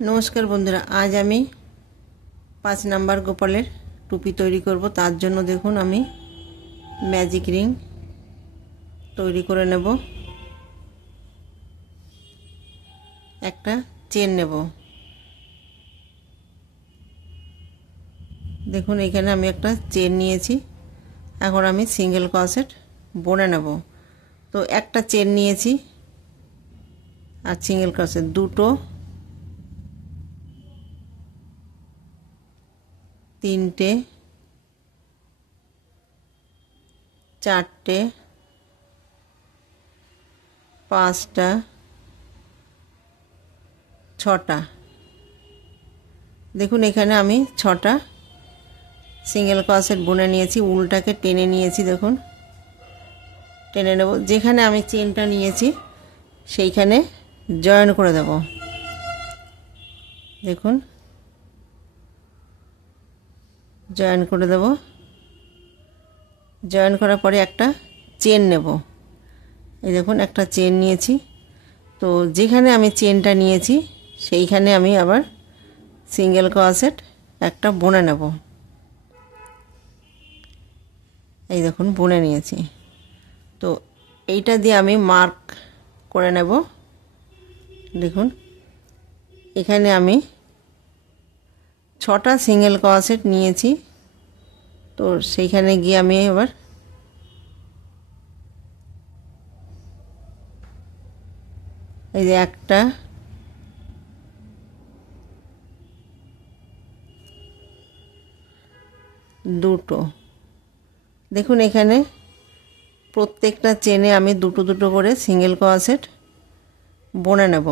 नमस्कार बंधुरा आज आमी 5 नम्बर गोपालेर टुपी तैरी करब। तार जन्य देखुन आमी मैजिक रिंग तैरी करे नेब। एकटा चेन नेब। देखुन एखाने आमी एकटा चेन नियेछि। एखन आमी सिंगल क्रॉसेट बुने नेब। तो एकटा चेन नियेछि आर सिंगल क्रॉसेट दुटो तीनटे चारटे पाँचटा छटा। देखुन एखाने आमी छटा सिंगल क्रॉसेट बुने नियेछि। उल्टाके टेने नियेछि। देखुन टेने नेब। जेखाने आमी चेनटा नियेछि सेइखाने जয়েন करे देब। देखुन जয়েন করে দেব। জয়েন করার পরে একটা চেন নেব। এই দেখুন একটা চেন নিয়েছি। তো যেখানে আমি চেনটা নিয়েছি সেইখানে আমি আবার সিঙ্গেল ক্রোশেট একটা বুনে নেব। এই দেখুন বুনে নিয়েছি। তো এইটা দিয়ে আমি মার্ক করে নেব। দেখুন এখানে আমি 6টা সিঙ্গেল ক্রোশেট নিয়েছি। তো সেইখানে গিয়ে আমি এবার এই যে একটা দুটো দেখুন এখানে প্রত্যেকটা চেনে আমি দুটো দুটো করে সিঙ্গেল ক্রোশেট বুনে নেব।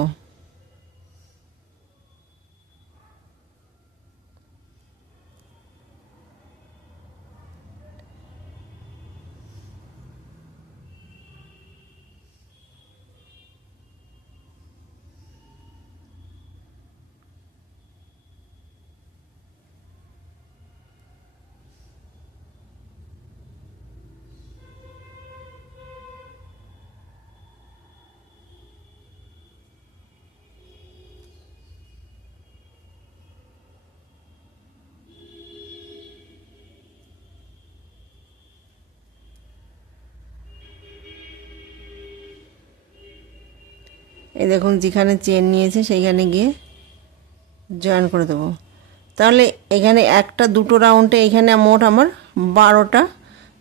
এই দেখুন যেখানে চেন নিয়েছে সেইখানে গিয়ে জয়েন করে দেব। তাহলে এখানে একটা দুটো রাউন্ডে এখানে মোট আমার 12টা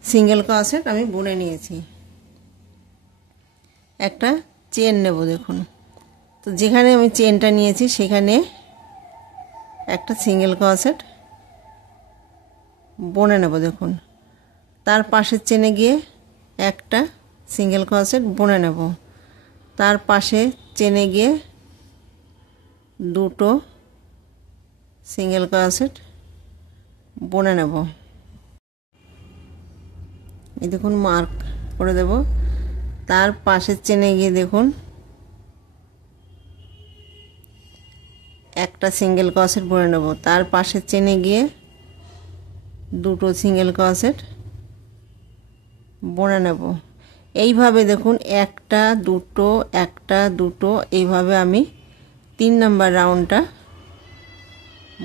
সিঙ্গেল ক্রোশেট আমি বুনে নিয়েছি। একটা চেন নেব। দেখুন তো যেখানে আমি চেনটা নিয়েছি সেখানে একটা সিঙ্গেল ক্রোশেট বুনে নেব। দেখুন তার পাশের চেনে গিয়ে একটা সিঙ্গেল ক্রোশেট বুনে নেব। তার পাশে চেনে গিয়ে দুটো সিঙ্গেল ক্রোশেট বুনে নেব। এই দেখুন মার্ক করে দেব। তার পাশের চেনে গিয়ে দেখুন একটা সিঙ্গেল ক্রোশেট বুনে নেব। তার পাশের চেনে গিয়ে দুটো সিঙ্গেল ক্রোশেট বুনে নেব। এইভাবে দেখুন একটা দুটো এইভাবে আমি 3 নাম্বার রাউন্ডটা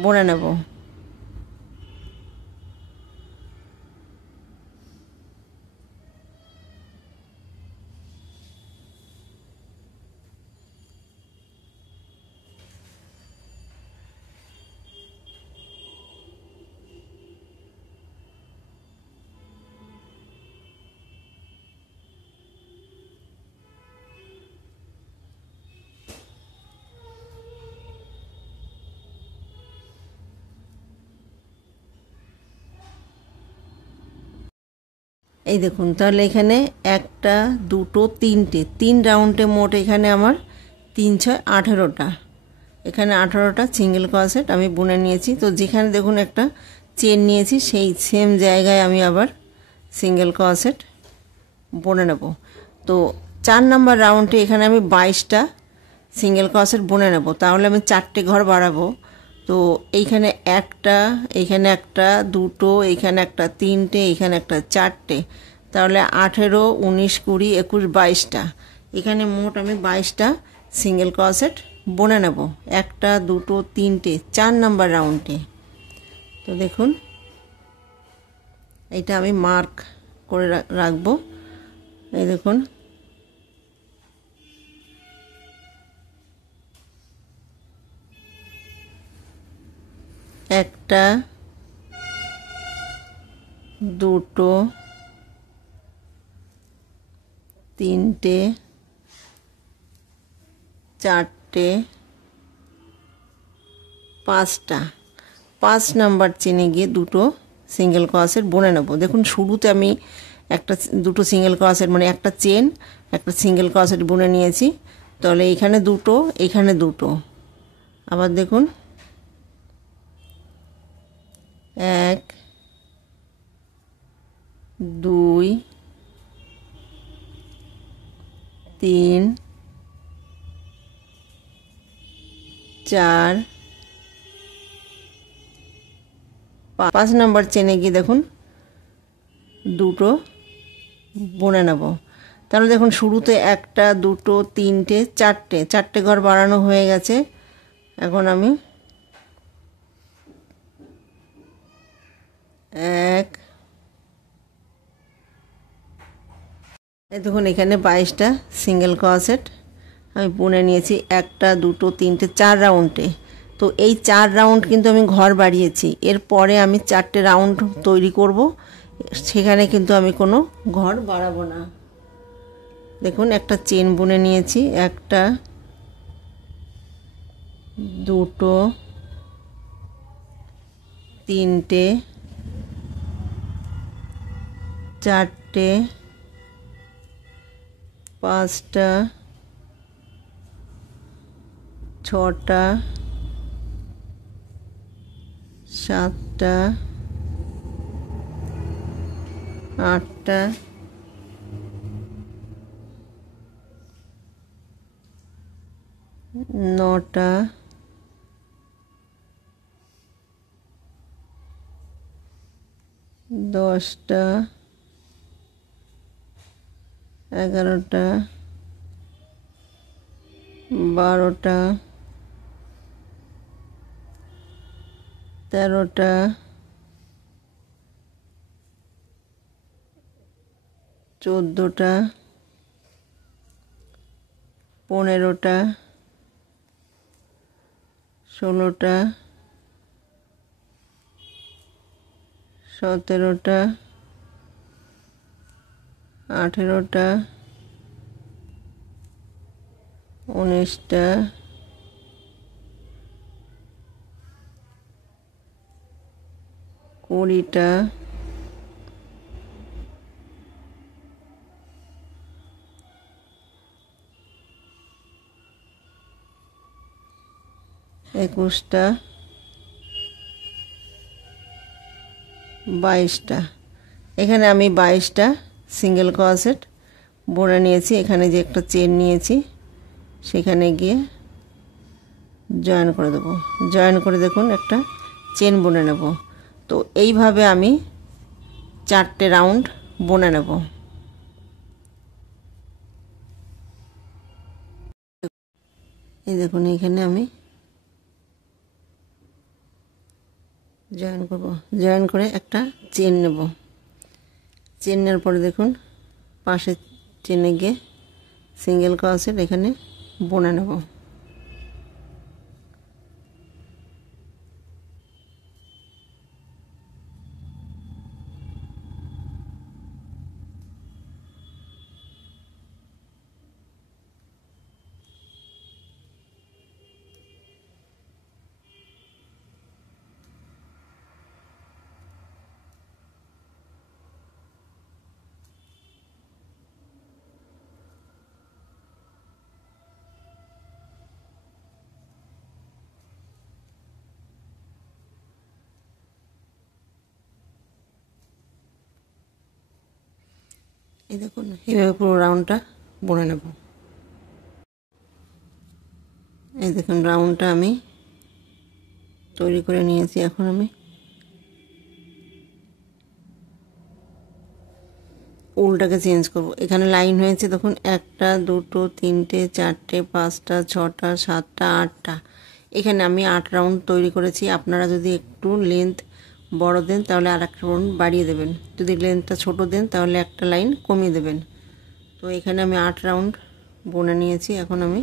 বুনে নেব। এই দেখুন তাহলে এখানে একটা দুটো তিনটে 3 রাউন্ডে মোট এখানে আমার 3 6 18টা এখানে 18টা সিঙ্গেল ক্রোশেট আমি বুনে নিয়েছি। তো যেখানে দেখুন একটা চেন নিয়েছি সেই সেম জায়গায় আমি আবার সিঙ্গেল ক্রোশেট বুনে নেব। তো 4 নাম্বার রাউন্ডে এখানে আমি 22টা সিঙ্গেল ক্রোশেট বুনে নেব। তাহলে আমি 4টে ঘর বাড়াবো। তো এইখানে একটা দুটো এইখানে একটা তিনটে এইখানে একটা চারটে তাহলে 18 19 20 21 22টা এখানে মোট আমি 22টা সিঙ্গেল ক্রোশেট বুনে নেব, একটা দুটো তিনটে 4 নাম্বার রাউন্ডে। তো দেখুন এটা আমি মার্ক করে রাখবো। এই দেখুন একটা দুটো তিনটে চারটে পাঁচটা, 5 নাম্বার চেনে গিয়ে দুটো সিঙ্গেল ক্রোশেট বুনে নেব। দেখুন শুরুতে আমি দুটো সিঙ্গেল ক্রোশেট মানে একটা চেন একটা সিঙ্গেল ক্রোশেট বুনে নিয়েছি। তাহলে এখানে দুটো এখানে দুটো, আবার দেখুন 1 2 3 4 5 নাম্বার চেনে গিয়ে দেখুন দুটো বুনে নেব। তাহলে দেখুন শুরুতে একটা দুটো তিনটে চারটে ঘর বাড়ানো হয়ে গেছে। এখন আমি 1 এই দেখুন এখানে 22টা সিঙ্গেল ক্রোশেট আমি বুনে নিয়েছি, একটা দুটো তিনটে 4 রাউন্ডে। তো এই 4 রাউন্ড কিন্তু আমি ঘর বাড়িয়েছি, এরপরে আমি 4টে রাউন্ড তৈরি করব, সেখানে কিন্তু আমি কোনো ঘর বাড়াবো না। দেখুন একটা চেন বুনে নিয়েছি, একটা দুটো তিনটে চারটে পাঁচটা ছটা সাতটা আটটা নটা দশটা 11টা 12টা 13টা 14টা 15টা 16টা 17টা 18টা 19টা 20টা 21টা 22টা। এখানে আমি 22টা সিঙ্গেল ক্রোশেট বুনে নিয়েছি। এখানে যে একটা চেন নিয়েছি সেখানে গিয়ে জয়েন করে দেব, জয়েন করে দেখুন একটা চেন বুনে নেব। তো এইভাবে আমি 4টে রাউন্ড বুনে নেব। এই দেখুন এখানে আমি জয়েন করব, জয়েন করে একটা চেন নেব। চেন নেওয়ার পরে দেখুন পাশে চেনে গিয়ে সিঙ্গেল ক্রোশেট এখানে বুনে নেব। এই দেখুন এইভাবে পুরো রাউন্ডটা বুনে নেব। এই দেখুন রাউন্ডটা আমি তৈরি করে নিয়েছি। এখন আমি উলটাকে চেঞ্জ করব। এখানে লাইন হয়েছে দেখুন, 1টা 2টো 3টে 4টে 5টা 6টা 7টা 8টা। এখানে আমি 8 রাউন্ড তৈরি করেছি। আপনারা যদি একটু লেন্থ বড় দেন তাহলে আর একটা রাউন্ড বাড়িয়ে দেবেন, যদি লেন্থটা ছোট দেন তাহলে একটা লাইন কমিয়ে দেবেন। তো এখানে আমি 8 রাউন্ড বুনে নিয়েছি। এখন আমি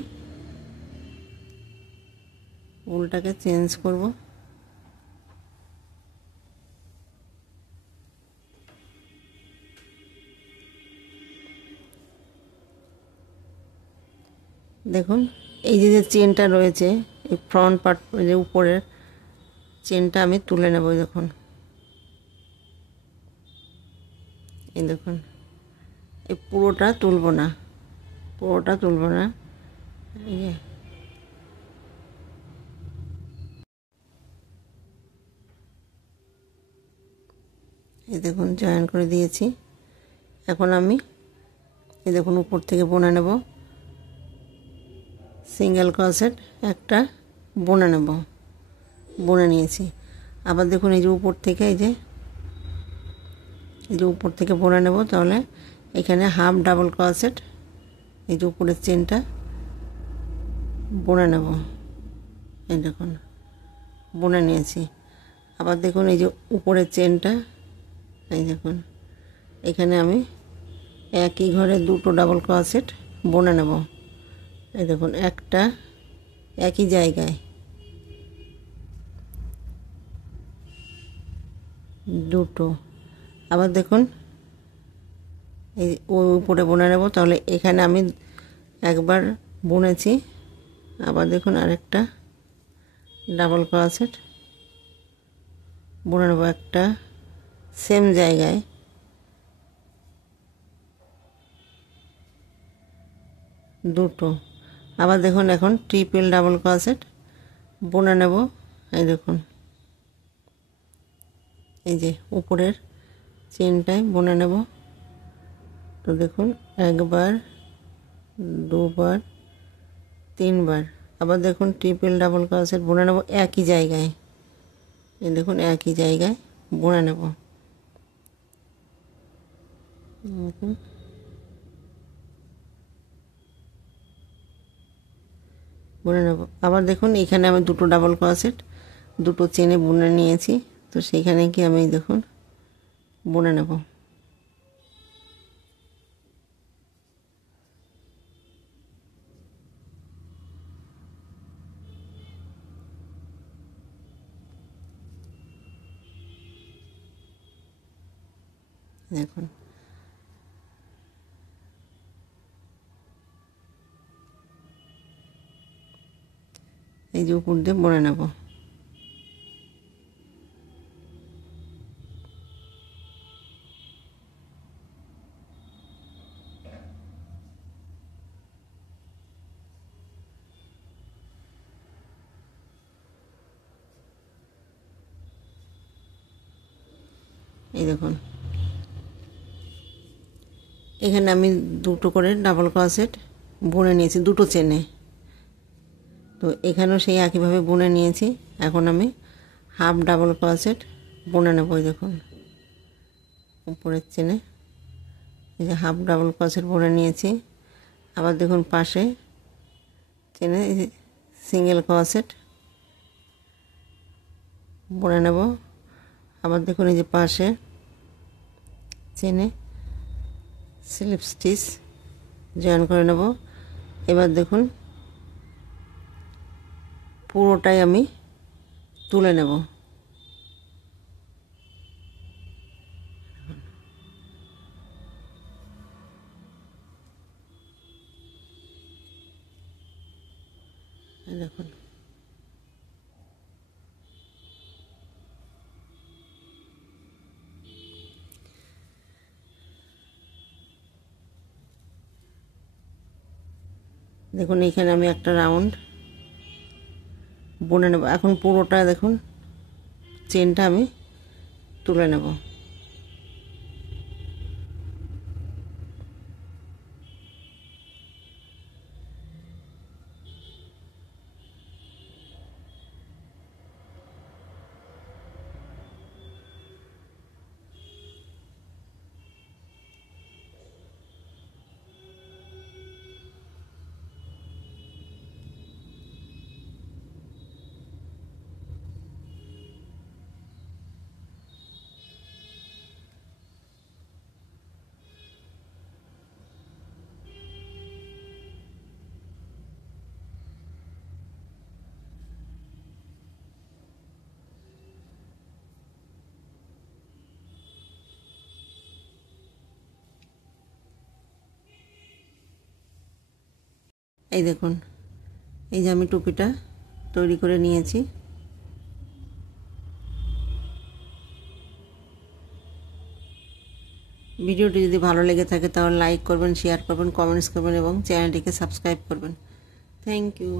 উলটাকে চেঞ্জ করব। দেখুন এই যে চেনটা রয়েছে, এই ফ্রন্ট পার্ট যে উপরের চেনটা আমি তুলে নেব। দেখুন এই দেখুন, এই পুরোটা তুলব না, পুরোটা তুলব না। এই দেখুন জয়েন করে দিয়েছি। এখন আমি এই দেখুন উপর থেকে বুনে নেব, সিঙ্গেল ক্রোশেট একটা বুনে নেব। বুনে নিয়েছি। আবার দেখুন এই যে উপর থেকে এই যে উপর থেকে বুনে নেব, তাহলে এখানে হাফ ডাবল ক্রোশেট এই যে উপরের চেনটা বুনে নেব। এই দেখুন বুনে নিয়েছি। আবার দেখুন এই যে উপরের চেনটা, এই দেখুন এখানে আমি একই ঘরে 2টো ডাবল ক্রোশেট বুনে নেব। এই দেখুন একটা একই জায়গায়, 2টো। আবার দেখুন এই ওই উপরে বুনে নেব, তাহলে এখানে আমি একবার বুনেছি। আবার দেখুন আরেকটা ডাবল ক্রোশেট বুনে নেব একটা সেম জায়গায়, 2টো। আবার দেখুন এখন ট্রিপল ডাবল ক্রোশেট বুনে নেব। এই দেখুন এই যে উপরের চেনটায় বুনে নেব। তো দেখুন একবার 2বার 3বার। আবার দেখুন ট্রিপল ডাবল ক্রোশেট বুনে নেব একই জায়গায়। এই দেখুন একই জায়গায় বুনে নেব। বুনে নেব। আবার দেখুন এখানে আমি 2টো ডাবল ক্রোশেট 2টো চেনে বুনে নিয়েছি। তো সেইখানে কি আমি দেখুন বুনে নেব। দেখুন এই যে উপর দিয়ে বুনে নেব। এই দেখুন এখানে আমি 2টো করে ডাবল ক্রোশেট বুনে নিয়েছি 2টো চেনে। তো এখানেও সেই একইভাবে বুনে নিয়েছি। এখন আমি হাফ ডাবল ক্রোশেট বুনে নেব। দেখুন উপরের চেনে এই যে হাফ ডাবল ক্রোশেট বুনে নিয়েছি। আবার দেখুন পাশে চেনে সিঙ্গেল ক্রোশেট বুনে নেব। আবার দেখুন এই যে পাশে চেনে স্লিপ স্টিচ জয়েন করে নেব। এবার দেখুন পুরোটাই আমি তুলে নেব। দেখুন দেখুন এখানে আমি একটা রাউন্ড বুনে নেব। এখন পুরোটা দেখুন চেনটা আমি তুলে নেব। এই দেখুন, এই যে আমি টুপিটা তৈরি করে নিয়েছি। ভিডিওটি যদি ভালো লেগে থাকে তাহলে লাইক করবেন, শেয়ার করবেন, কমেন্টস করবেন এবং চ্যানেলটিকে সাবস্ক্রাইব করবেন। Thank you.